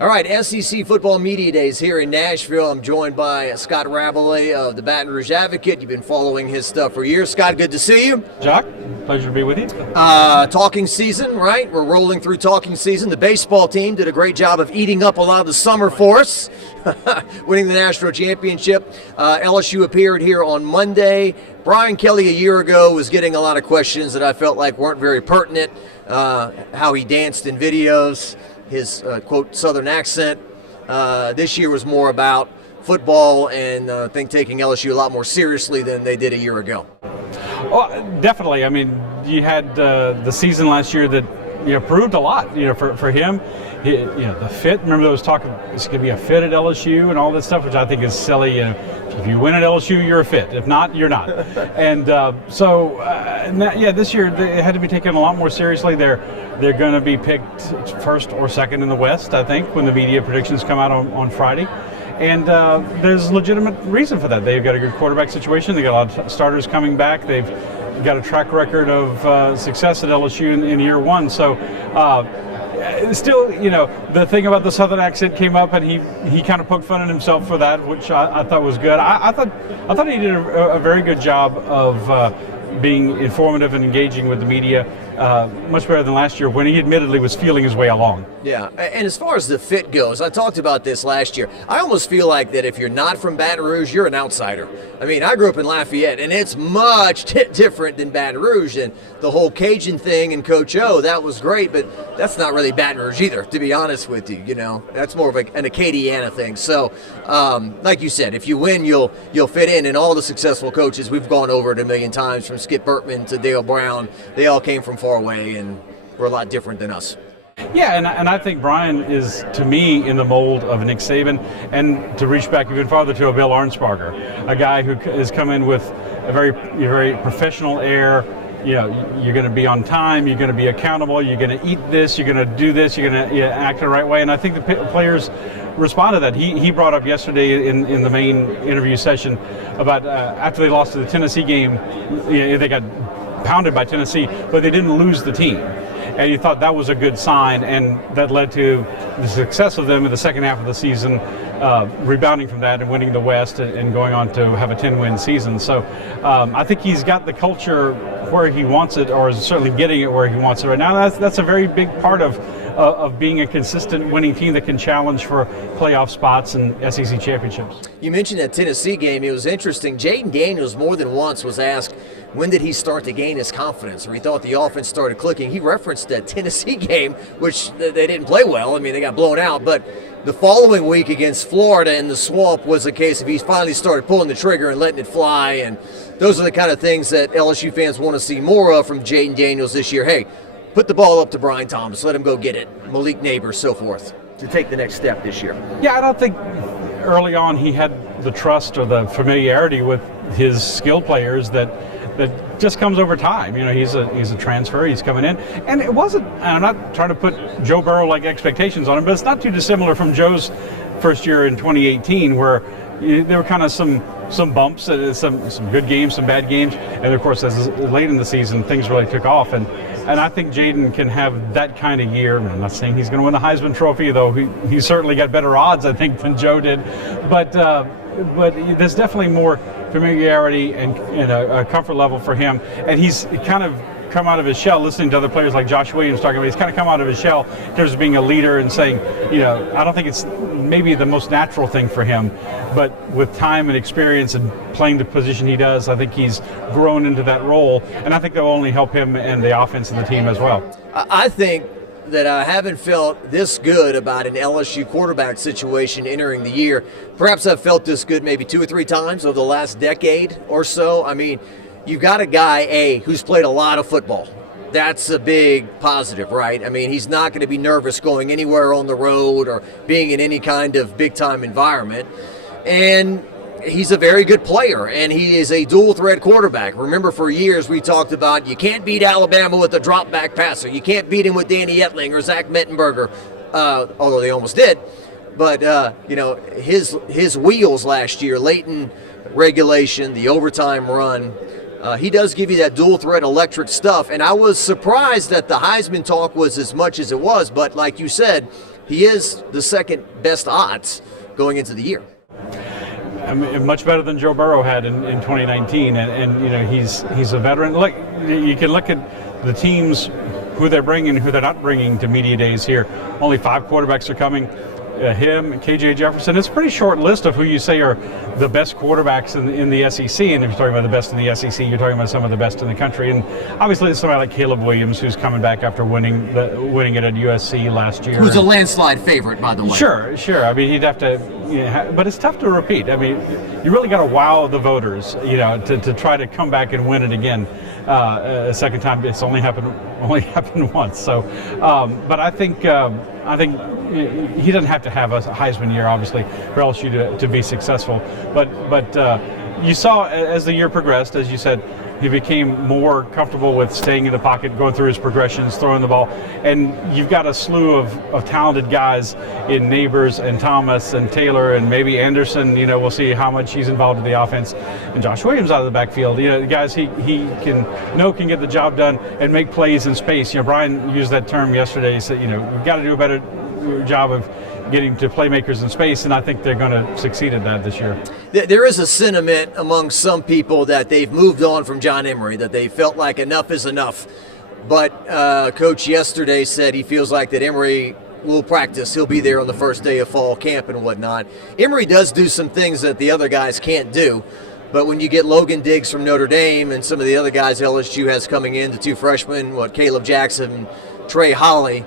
All right, SEC Football Media Days here in Nashville. I'm joined by Scott Rabalais of the Baton Rouge Advocate. You've been following his stuff for years. Scott, good to see you. Jack, pleasure to be with you. Talking season, right? We're rolling through talking season. The baseball team did a great job of eating up a lot of the summer for us, winning the national championship. LSU appeared here on Monday. Brian Kelly a year ago was getting a lot of questions that I felt like weren't very pertinent. How he danced in videos, his quote Southern accent. This year was more about football and I think taking LSU a lot more seriously than they did a year ago. Well, definitely. I mean, you had the season last year that proved a lot. For him, the fit. Remember there was talk of it's going to be a fit at LSU and all this stuff, which I think is silly. If you win at LSU, you're a fit. If not, you're not. And this year they had to be taken a lot more seriously. They're going to be picked first or second in the West, I think, when the media predictions come out on Friday. And there's legitimate reason for that. They've got a good quarterback situation. They've got a lot of starters coming back. They've got a track record of success at LSU in year one. So still, the thing about the Southern accent came up, and he kind of poked fun at himself for that, which I thought was good. I thought he did a very good job of being informative and engaging with the media, much better than last year when he admittedly was feeling his way along. Yeah, and as far as the fit goes, I talked about this last year. I almost feel like that if you're not from Baton Rouge, you're an outsider. I mean, I grew up in Lafayette, and it's much different than Baton Rouge. And the whole Cajun thing and Coach O, that was great, but that's not really Baton Rouge either, to be honest with you. That's more of an Acadiana thing. So, like you said, if you win, you'll fit in. And all the successful coaches, we've gone over it a million times, from Skip Burtman to Dale Brown, they all came from far away and were a lot different than us. Yeah, and I think Brian is, to me, in the mold of Nick Saban, and to reach back even farther to a Bill Arnsparger, a guy who has come in with a very professional air. You're going to be on time, you're going to be accountable, you're going to eat this, you're going to do this, you're going to act the right way. And I think the players respond to that. He brought up yesterday in the main interview session about after they lost to the Tennessee game, they got pounded by Tennessee, but they didn't lose the team. And he thought that was a good sign, and that led to the success of them in the second half of the season, rebounding from that and winning the West and going on to have a 10-win season. So I think he's got the culture where he wants it, or is certainly getting it where he wants it right now. That's a very big part of being a consistent winning team that can challenge for playoff spots and SEC championships. You mentioned that Tennessee game. It was interesting. Jaden Daniels more than once was asked, when did he start to gain his confidence, or he thought the offense started clicking. He referenced that Tennessee game, which they didn't play well. I mean, they got blown out. But the following week against Florida in the Swamp was a case of he finally started pulling the trigger and letting it fly. And those are the kind of things that LSU fans want to see more of from Jaden Daniels this year. Hey, put the ball up to Brian Thomas. Let him go get it. Malik Neighbors, so forth, to take the next step this year. Yeah, I don't think early on he had the trust or the familiarity with his skill players that just comes over time. He's a transfer. He's coming in, and it wasn't. I'm not trying to put Joe Burrow-like expectations on him, but it's not too dissimilar from Joe's first year in 2018, where there were kind of some bumps, some good games, some bad games, and of course, as late in the season, things really took off. And I think Jaden can have that kind of year. I'm not saying he's going to win the Heisman Trophy, though he certainly got better odds, I think, than Joe did. But there's definitely more familiarity and a comfort level for him. And he's kind of come out of his shell, listening to other players like Josh Williams talking about. He's kind of come out of his shell in terms of being a leader and saying, I don't think it's maybe the most natural thing for him, but with time and experience and playing the position he does, I think he's grown into that role, and I think that will only help him and the offense and the team as well. I think that I haven't felt this good about an LSU quarterback situation entering the year. Perhaps I've felt this good maybe 2 or 3 times over the last decade or so. I mean, you've got a guy, who's played a lot of football. That's a big positive, right? I mean, he's not going to be nervous going anywhere on the road or being in any kind of big-time environment. And he's a very good player, and he is a dual-threat quarterback. Remember, for years we talked about you can't beat Alabama with a drop-back passer. You can't beat him with Danny Etling or Zach Mettenberger, although they almost did. But, his wheels last year, late in regulation, the overtime run, he does give you that dual-threat electric stuff. And I was surprised that the Heisman talk was as much as it was. But like you said, he is the second best odds going into the year. I mean, much better than Joe Burrow had in 2019, and you know, he's a veteran. Look, you can look at the teams, who they're bringing, who they're not bringing to media days here. Only 5 quarterbacks are coming. Him, KJ Jefferson. It's a pretty short list of who you say are the best quarterbacks in the SEC. And if you're talking about the best in the SEC, you're talking about some of the best in the country. And obviously, it's somebody like Caleb Williams, who's coming back after winning it at USC last year. Who's a landslide favorite, by the way. Sure. I mean, he'd have to, you know, but it's tough to repeat. I mean, you really got to wow the voters, you know, to try to come back and win it again a second time. It's only happened once. So, but I think he doesn't have to have a Heisman year, obviously, for LSU to be successful. But you saw as the year progressed, as you said, he became more comfortable with staying in the pocket, going through his progressions, throwing the ball. And you've got a slew of talented guys in Neighbors and Thomas and Taylor and maybe Anderson. You know, we'll see how much he's involved in the offense. And Josh Williams out of the backfield. You know, the guys he can get the job done and make plays in space. You know, Brian used that term yesterday. He said, you know, we've got to do a better job of getting to playmakers in space, and I think they're going to succeed at that this year. There is a sentiment among some people that they've moved on from John Emery, that they felt like enough is enough. But Coach yesterday said he feels like that Emery will practice. He'll be there on the first day of fall camp and whatnot. Emery does do some things that the other guys can't do. But when you get Logan Diggs from Notre Dame and some of the other guys LSU has coming in, the 2 freshmen, Caleb Jackson and Trey Holly,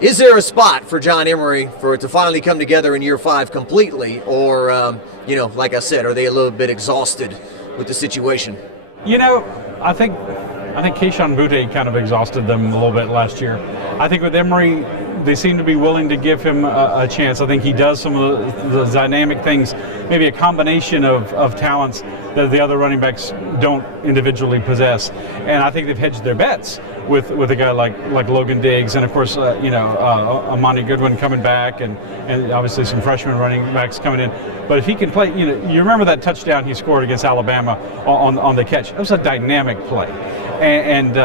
is there a spot for John Emery for it to finally come together in year 5 completely? Or, you know, like I said, are they a little bit exhausted with the situation? You know, I think Keyshawn Butte kind of exhausted them a little bit last year. I think with Emery, they seem to be willing to give him a chance. I think he does some of the dynamic things, maybe a combination of talents that the other running backs don't individually possess. And I think they've hedged their bets with a guy like Logan Diggs, and of course, Amani Goodwin coming back, and obviously some freshman running backs coming in. But if he can play, you know, you remember that touchdown he scored against Alabama on the catch. It was a dynamic play. And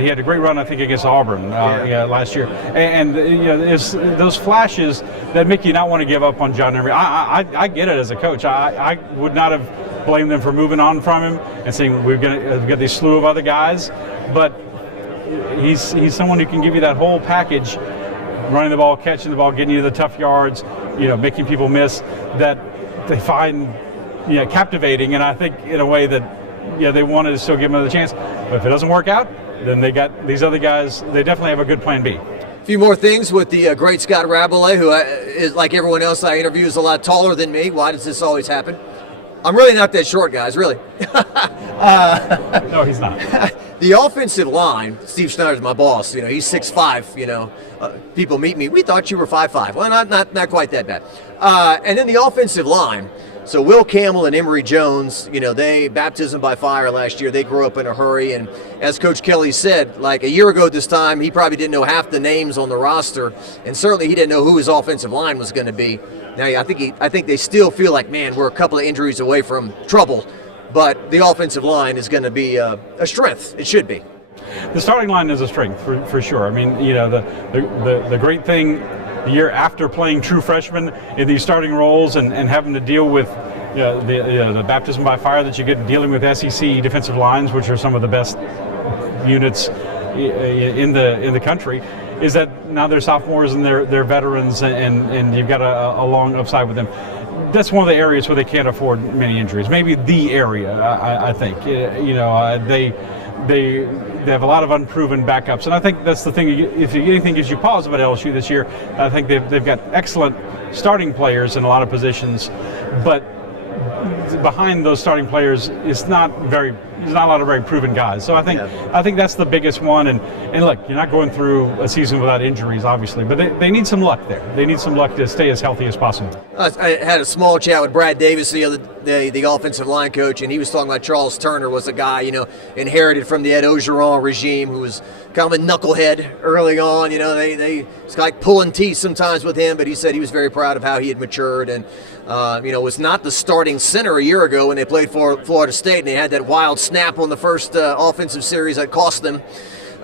he had a great run, I think, against Auburn last year. And you know, it's those flashes that make you not want to give up on John Emery. I get it as a coach. I would not have blamed them for moving on from him and saying we've got this slew of other guys, but he's someone who can give you that whole package: running the ball, catching the ball, getting you to the tough yards, you know, making people miss, that they find captivating. And I think in a way that they wanted to still give him another chance. But if it doesn't work out, then they got these other guys. They definitely have a good plan B. A few more things with the great Scott Rabalais, who is, like everyone else I interview, is a lot taller than me. Why does this always happen? I'm really not that short, guys, really. No, he's not. The offensive line, Steve Schneider's my boss. You know, he's 6'5", you know. People meet me, we thought you were 5'5". Well, not quite that bad. And then the offensive line. So Will Campbell and Emery Jones, you know, they baptism by fire last year. They grew up in a hurry. And as Coach Kelly said, like a year ago this time, he probably didn't know half the names on the roster. And certainly he didn't know who his offensive line was going to be. Now, I think they still feel like, man, we're a couple of injuries away from trouble. But the offensive line is going to be a strength. It should be. The starting line is a strength for sure. I mean, you know, the great thing, the year after playing true freshmen in these starting roles and having to deal with the baptism by fire that you get dealing with SEC defensive lines, which are some of the best units in the country, is that now they're sophomores and they're veterans, and you've got a long upside with them. That's one of the areas where they can't afford many injuries. Maybe the area, I think. They have a lot of unproven backups, and I think that's the thing. If anything gives you pause about LSU this year, I think they've got excellent starting players in a lot of positions, but behind those starting players is not a lot of very proven guys. So I think that's the biggest one. And look, you're not going through a season without injuries, obviously, but they need some luck there. They need some luck to stay as healthy as possible. I had a small chat with Brad Davis the other day, the offensive line coach, and he was talking about Charles Turner was a guy, you know, inherited from the Ed Ogeron regime, who was kind of a knucklehead early on. You know, it's like pulling teeth sometimes with him, but he said he was very proud of how he had matured, and was not the starting center a year ago when they played for Florida State, and they had that wild snap on the first offensive series that cost them.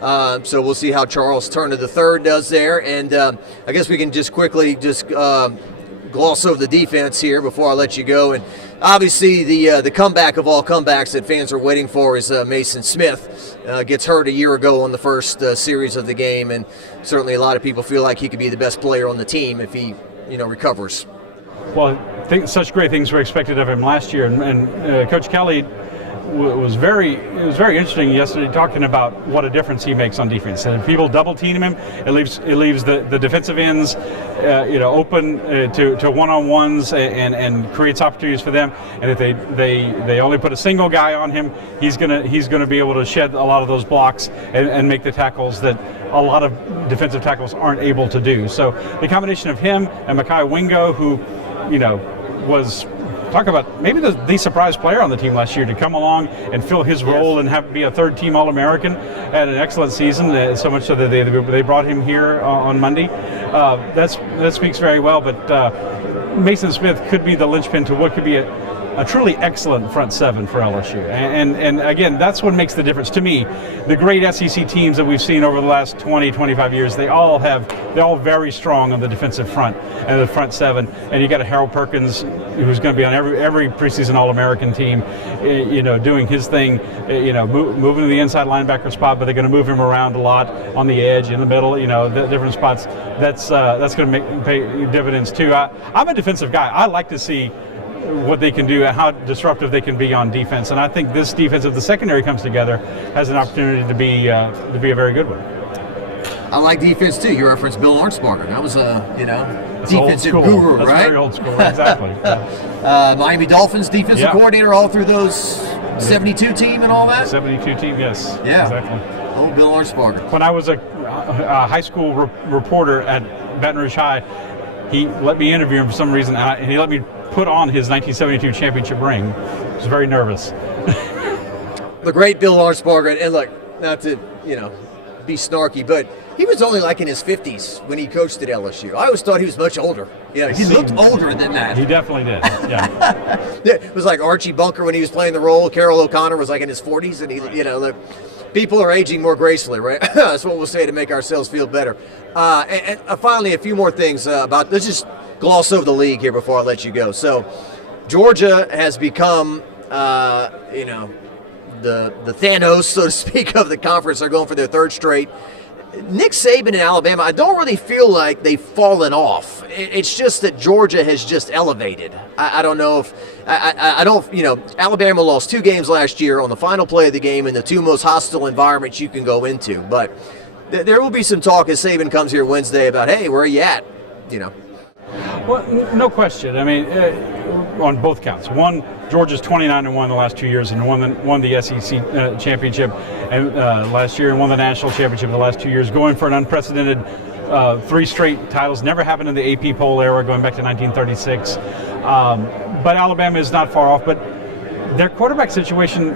So we'll see how Charles Turner III does there. And I guess we can just quickly gloss over the defense here before I let you go. And obviously the comeback of all comebacks that fans are waiting for is Mason Smith. Gets hurt a year ago on the first series of the game, and certainly a lot of people feel like he could be the best player on the team if he recovers. Well, such great things were expected of him last year, and Coach Kelly was very interesting yesterday talking about what a difference he makes on defense. And if people double team him, it leaves the defensive ends open to one-on-ones and creates opportunities for them. And if they only put a single guy on him, he's gonna be able to shed a lot of those blocks and make the tackles that a lot of defensive tackles aren't able to do. So the combination of him and Mekhi Wingo, who was, talk about maybe the surprise player on the team last year, to come along and fill his role and be a third-team All-American, had an excellent season, so much so that they brought him here on Monday. That speaks very well, but Mason Smith could be the linchpin to what could be a truly excellent front seven for LSU. And again, that's what makes the difference to me. The great SEC teams that we've seen over the last 20, 25 years, they're all very strong on the defensive front and the front seven. And you got a Harold Perkins who's going to be on every preseason All-American team, doing his thing, moving to the inside linebacker spot, but they're going to move him around a lot on the edge, in the middle, the different spots. That's going to pay dividends too. I'm a defensive guy. I like to see what they can do and how disruptive they can be on defense. And I think this defense, if the secondary comes together, has an opportunity to be a very good one. I like defense too. You referenced Bill Arnsparger. That was That's defensive guru, That's right? Very old school, exactly. Miami Dolphins defensive coordinator all through those 72 team and all that? 72 team, yes. Yeah. Exactly. Oh, Bill Arnsparger. When I was a high school reporter at Baton Rouge High, he let me interview him for some reason, and he let me put on his 1972 championship ring. I was very nervous. The great Bill Arnsparger, and look, not to be snarky, but he was only like in his 50s when he coached at LSU. I always thought he was much older. Yeah, he looked older than that. He definitely did. Yeah. It was like Archie Bunker when he was playing the role. Carroll O'Connor was like in his 40s, and look, people are aging more gracefully, right? That's what we'll say to make ourselves feel better. And finally, a few more things let's just gloss over the league here before I let you go. So, Georgia has become, the Thanos, so to speak, of the conference. They're going for their third straight. Nick Saban in Alabama, I don't really feel like they've fallen off. It's just that Georgia has just elevated. I don't know if Alabama lost 2 games last year on the final play of the game in the 2 most hostile environments you can go into. But there will be some talk as Saban comes here Wednesday about, hey, where are you at? Well, no question. I mean, on both counts. One, Georgia's 29-1 the last 2 years and won the SEC championship and last year and won the national championship the last 2 years, going for an unprecedented 3 straight titles. Never happened in the AP poll era, going back to 1936. But Alabama is not far off. But their quarterback situation,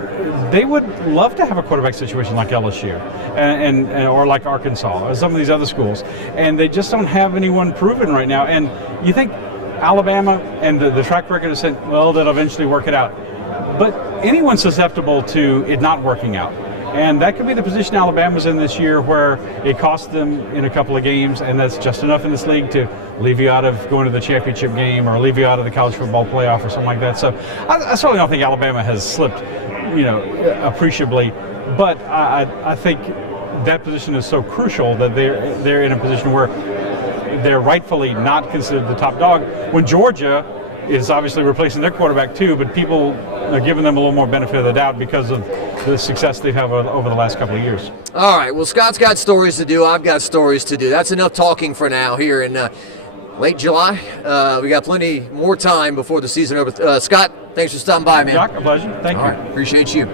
they would love to have a quarterback situation like LSU and or like Arkansas or some of these other schools, and they just don't have anyone proven right now. And you think Alabama and the track record has said, well, they'll eventually work it out. But anyone's susceptible to it not working out. And that could be the position Alabama's in this year, where it costs them in a couple of games, and that's just enough in this league to leave you out of going to the championship game or leave you out of the college football playoff or something like that. So I certainly don't think Alabama has slipped, appreciably. But I think that position is so crucial that they're in a position where they're rightfully not considered the top dog, when Georgia is obviously replacing their quarterback too, but people are giving them a little more benefit of the doubt because of the success they've had over the last couple of years. All right, well, Scott's got stories to do. I've got stories to do. That's enough talking for now here in late July. We got plenty more time before the season over. Scott, thanks for stopping by, man. Doc, a pleasure. Thank you. All right, appreciate you.